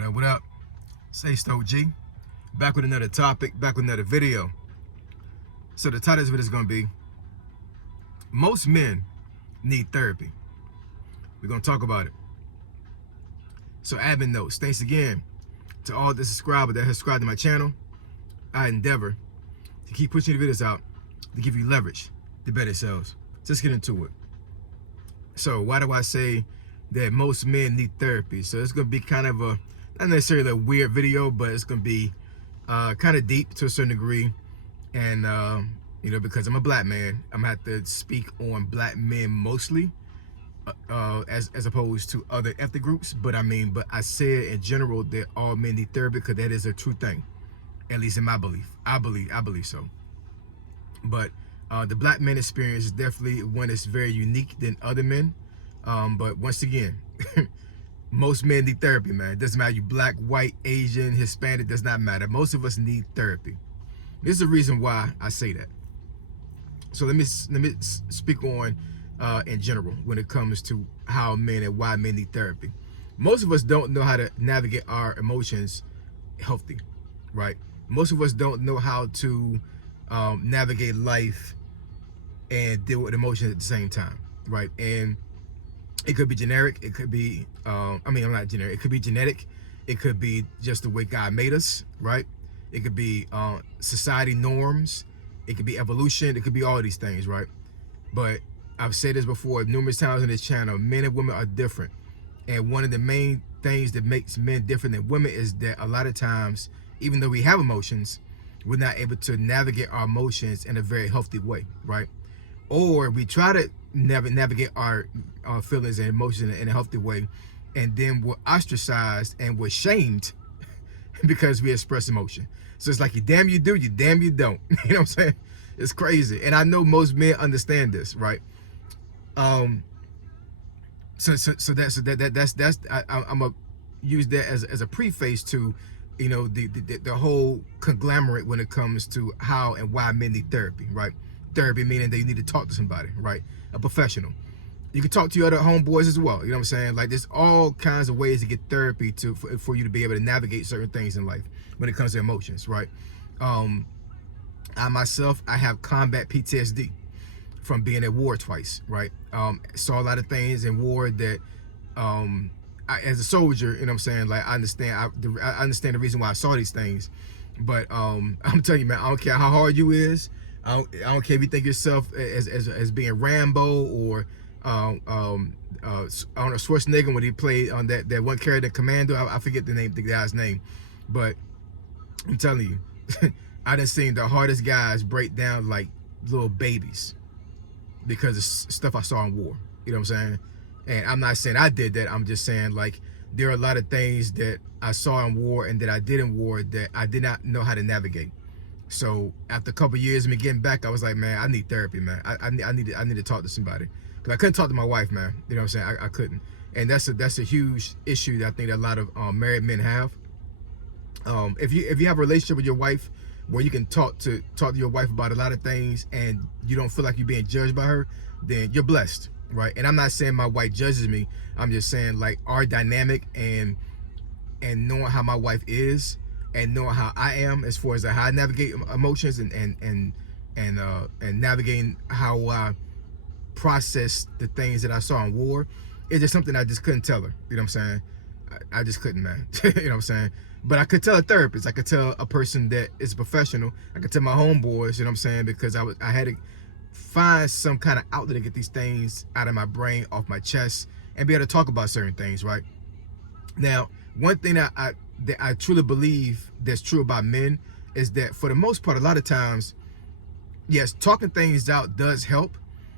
What up, what up? Say Stoke G. Back with another topic, back with another video. So the title of this video is going to be, most men need therapy. We're going to talk about it. So admin notes, thanks again to all the subscribers that have subscribed to my channel. I endeavor to keep pushing the videos out to give you leverage to better yourselves. So let's get into it. So why do I say that most men need therapy? So it's going to be kind of a, not necessarily a weird video, but it's going to be kind of deep to a certain degree. And, you know, because I'm a black man, I'm going to have to speak on black men mostly as opposed to other ethnic groups. But I said in general that all men need therapy because that is a true thing, at least in my belief. I believe so. But the black man experience is definitely one that's very unique than other men. But once again, most men need therapy, man. It doesn't matter you black, white, Asian, Hispanic, does not matter. Most of us need therapy. This is the reason why I say that. So let me speak on in general when it comes to how men and why men need therapy. Most of us don't know how to navigate our emotions healthy, right? Most of us don't know how to navigate life and deal with emotions at the same time, right? And it could be generic. It could be, I'm not generic. It could be genetic. It could be just the way God made us, right? It could be society norms. It could be evolution. It could be all these things, right? But I've said this before numerous times on this channel. Men and women are different. And one of the main things that makes men different than women is that a lot of times, even though we have emotions, we're not able to navigate our emotions in a very healthy way, right? Or we try to navigate our feelings and emotions in a healthy way, and then we're ostracized and we're shamed because we express emotion. So it's like you damn you do, you damn you don't. You know what I'm saying? It's crazy. And I know most men understand this, right? I'm gonna use that as a preface to, you know, the whole conglomerate when it comes to how and why men need therapy, right? Therapy meaning that you need to talk to somebody, right? A professional. You can talk to your other homeboys as well. You know what I'm saying? Like, there's all kinds of ways to get therapy for you to be able to navigate certain things in life when it comes to emotions, right? I myself, I have combat PTSD from being at war twice, right? Saw a lot of things in war that, as a soldier, you know what I'm saying? Like, I understand the reason why I saw these things, but I'm telling you, man, I don't care how hard you is. I don't care if you think yourself as being Rambo or I don't know, Schwarzenegger when he played on that one character, Commando. I forget the guy's name, but I'm telling you, I done seen the hardest guys break down like little babies because of stuff I saw in war. You know what I'm saying? And I'm not saying I did that. I'm just saying, like, there are a lot of things that I saw in war and that I did in war that I did not know how to navigate. So after a couple of years of me getting back, I was like, man, I need therapy, man. I need to talk to somebody, because I couldn't talk to my wife, man. You know what I'm saying? I couldn't, and that's a huge issue that I think that a lot of married men have. If you have a relationship with your wife where you can talk to your wife about a lot of things and you don't feel like you're being judged by her, then you're blessed, right? And I'm not saying my wife judges me. I'm just saying, like, our dynamic and knowing how my wife is, and knowing how I am as far as how I navigate emotions and navigating how I process the things that I saw in war, it's just something I just couldn't tell her. You know what I'm saying? I just couldn't, man. You know what I'm saying? But I could tell a therapist. I could tell a person that is professional. I could tell my homeboys. You know what I'm saying? Because I had to find some kind of outlet to get these things out of my brain, off my chest, and be able to talk about certain things, right? Now, one thing that I truly believe that's true about men is that, for the most part, a lot of times, yes, talking things out does help,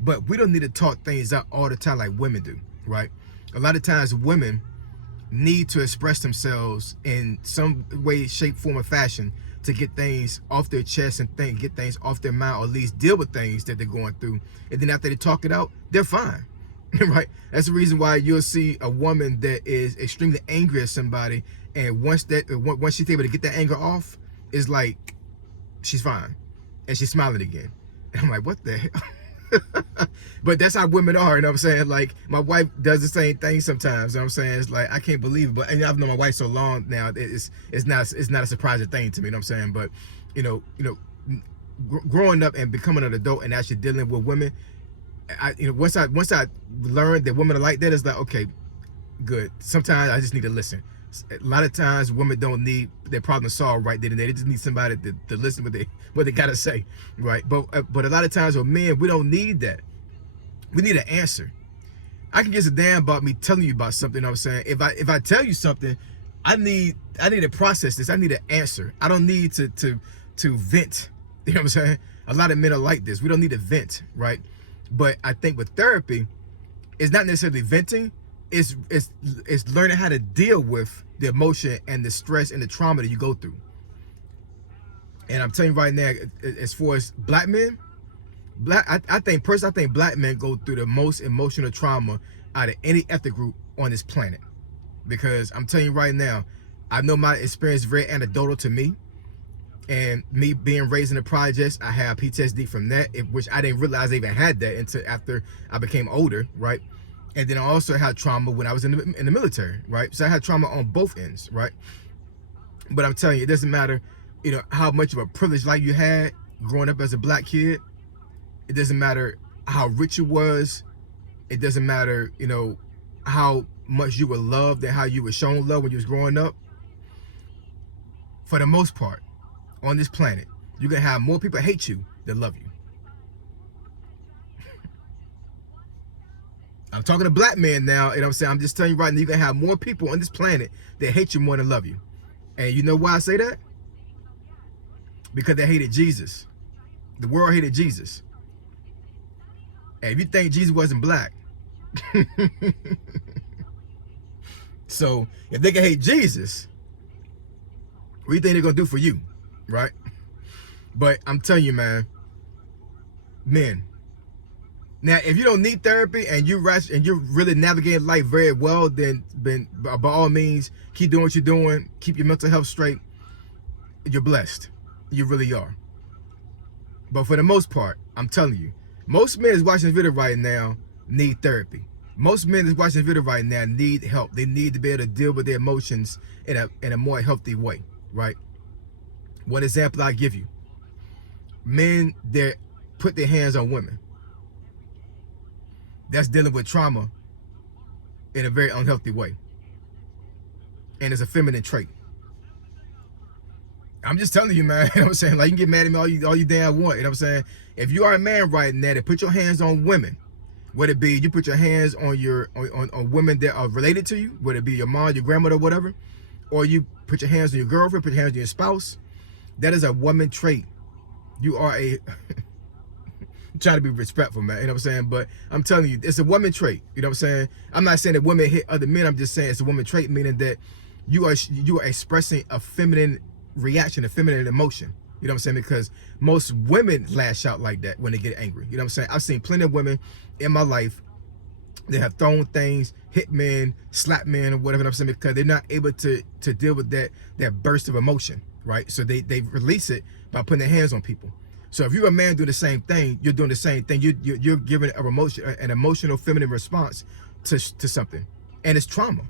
but we don't need to talk things out all the time like women do, right? A lot of times women need to express themselves in some way, shape, form, or fashion to get things off their chest and get things off their mind, or at least deal with things that they're going through. And then after they talk it out, they're fine. Right? That's the reason why you'll see a woman that is extremely angry at somebody, and once she's able to get that anger off, it's like she's fine and she's smiling again. And I'm like, what the hell? But that's how women are, you know what I'm saying? Like, my wife does the same thing sometimes, you know what I'm saying? It's like, I can't believe it, but and I've known my wife so long now, it's not a surprising thing to me, you know what I'm saying? But, growing up and becoming an adult and actually dealing with women, once I learned that women are like that, it's like, okay, good. Sometimes I just need to listen. A lot of times women don't need their problem solved right then and there. They just need somebody to listen what they gotta say, right? But a lot of times with men, we don't need that. We need an answer. I can give a damn about me telling you about something, you know what I'm saying? If I tell you something, I need to process this. I need an answer. I don't need to vent. You know what I'm saying? A lot of men are like this. We don't need to vent, right? But I think with therapy, it's not necessarily venting. It's learning how to deal with the emotion and the stress and the trauma that you go through. And I'm telling you right now, as far as black men, I think black men go through the most emotional trauma out of any ethnic group on this planet. Because I'm telling you right now, I know my experience is very anecdotal to me. And me being raised in the projects, I have PTSD from that, which I didn't realize I even had that until after I became older, right? And then I also had trauma when I was in the military, right? So I had trauma on both ends, right? But I'm telling you, it doesn't matter, how much of a privileged life you had growing up as a black kid. It doesn't matter how rich you was. It doesn't matter, how much you were loved and how you were shown love when you was growing up. For the most part, on this planet, you're gonna have more people hate you than love you. I'm talking to black men now, and I'm saying, I'm just telling you right now, you're gonna have more people on this planet that hate you more than love you. And you know why I say that? Because they hated Jesus. The world hated Jesus. And if you think Jesus wasn't black, so if they can hate Jesus, what do you think they're gonna do for you, right? But I'm telling you, man, men. Now, if you don't need therapy and you're really navigating life very well, then by all means, keep doing what you're doing. Keep your mental health straight. You're blessed. You really are. But for the most part, I'm telling you, most men is watching this video right now need therapy. Most men is watching this video right now need help. They need to be able to deal with their emotions in a more healthy way, right? One example I give you: men that put their hands on women. That's dealing with trauma in a very unhealthy way. And it's a feminine trait. I'm just telling you, man, you know what I'm saying? Like, you can get mad at me all you damn want, you know what I'm saying? If you are a man right now that put your hands on women, whether it be you put your hands on on women that are related to you, whether it be your mom, your grandmother, or whatever, or you put your hands on your girlfriend, put your hands on your spouse, that is a woman trait. You are a trying to be respectful, man, you know what I'm saying? But I'm telling you, it's a woman trait, you know what I'm saying? I'm not saying that women hit other men. I'm just saying it's a woman trait, meaning that you are expressing a feminine reaction, a feminine emotion, you know what I'm saying? Because most women lash out like that when they get angry, you know what I'm saying? I've seen plenty of women in my life that have thrown things, hit men, slapped men, or whatever, you know what I'm saying? Because they're not able to deal with that burst of emotion, right? So they release it by putting their hands on people. So if you're a man doing the same thing, you're doing the same thing. You're giving an emotional feminine response to something. And it's trauma.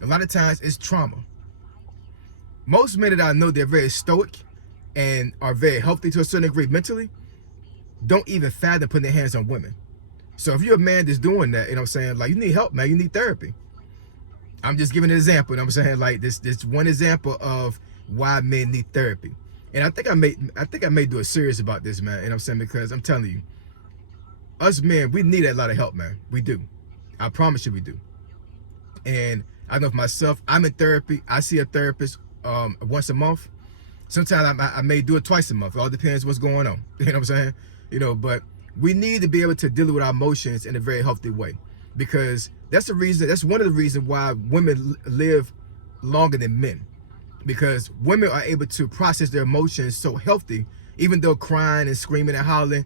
A lot of times it's trauma. Most men that I know, they're very stoic and are very healthy to a certain degree mentally, don't even fathom putting their hands on women. So if you're a man that's doing that, you know what I'm saying, like, you need help, man. You need therapy. I'm just giving an example, you know what I'm saying? Like, this one example of why men need therapy. And I think I may do a series about this, man. You know what I'm saying? Because I'm telling you, us men, we need a lot of help, man. We do. I promise you we do. And I know for myself, I'm in therapy. I see a therapist once a month. Sometimes I may do it twice a month. It all depends what's going on. You know what I'm saying? But we need to be able to deal with our emotions in a very healthy way. Because that's one of the reasons why women live longer than men. Because women are able to process their emotions so healthy, even though crying and screaming and hollering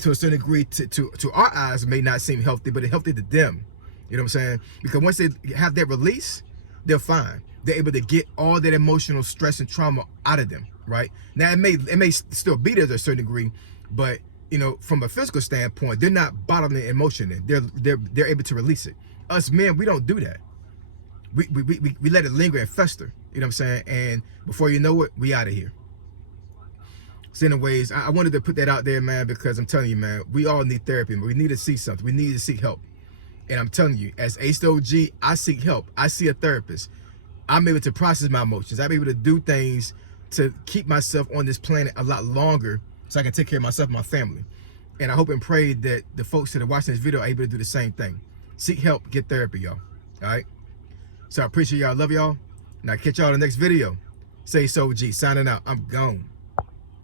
to a certain degree to our eyes may not seem healthy, but it's healthy to them. You know what I'm saying? Because once they have that release, they're fine. They're able to get all that emotional stress and trauma out of them, right? Now, it may still be there to a certain degree, but you know, from a physical standpoint, they're not bottling emotion in. They're able to release it. Us men, we don't do that. We let it linger and fester. You know what I'm saying? And before you know it, we out of here. So anyways, I wanted to put that out there, man, because I'm telling you, man, we all need therapy, but we need to see something. We need to seek help. And I'm telling you, as Ace OG, I seek help. I see a therapist. I'm able to process my emotions. I'm able to do things to keep myself on this planet a lot longer so I can take care of myself and my family. And I hope and pray that the folks that are watching this video are able to do the same thing. Seek help, get therapy, y'all. All right? So I appreciate y'all. Love y'all. And I'll catch y'all in the next video. Say so, G. Signing out. I'm gone.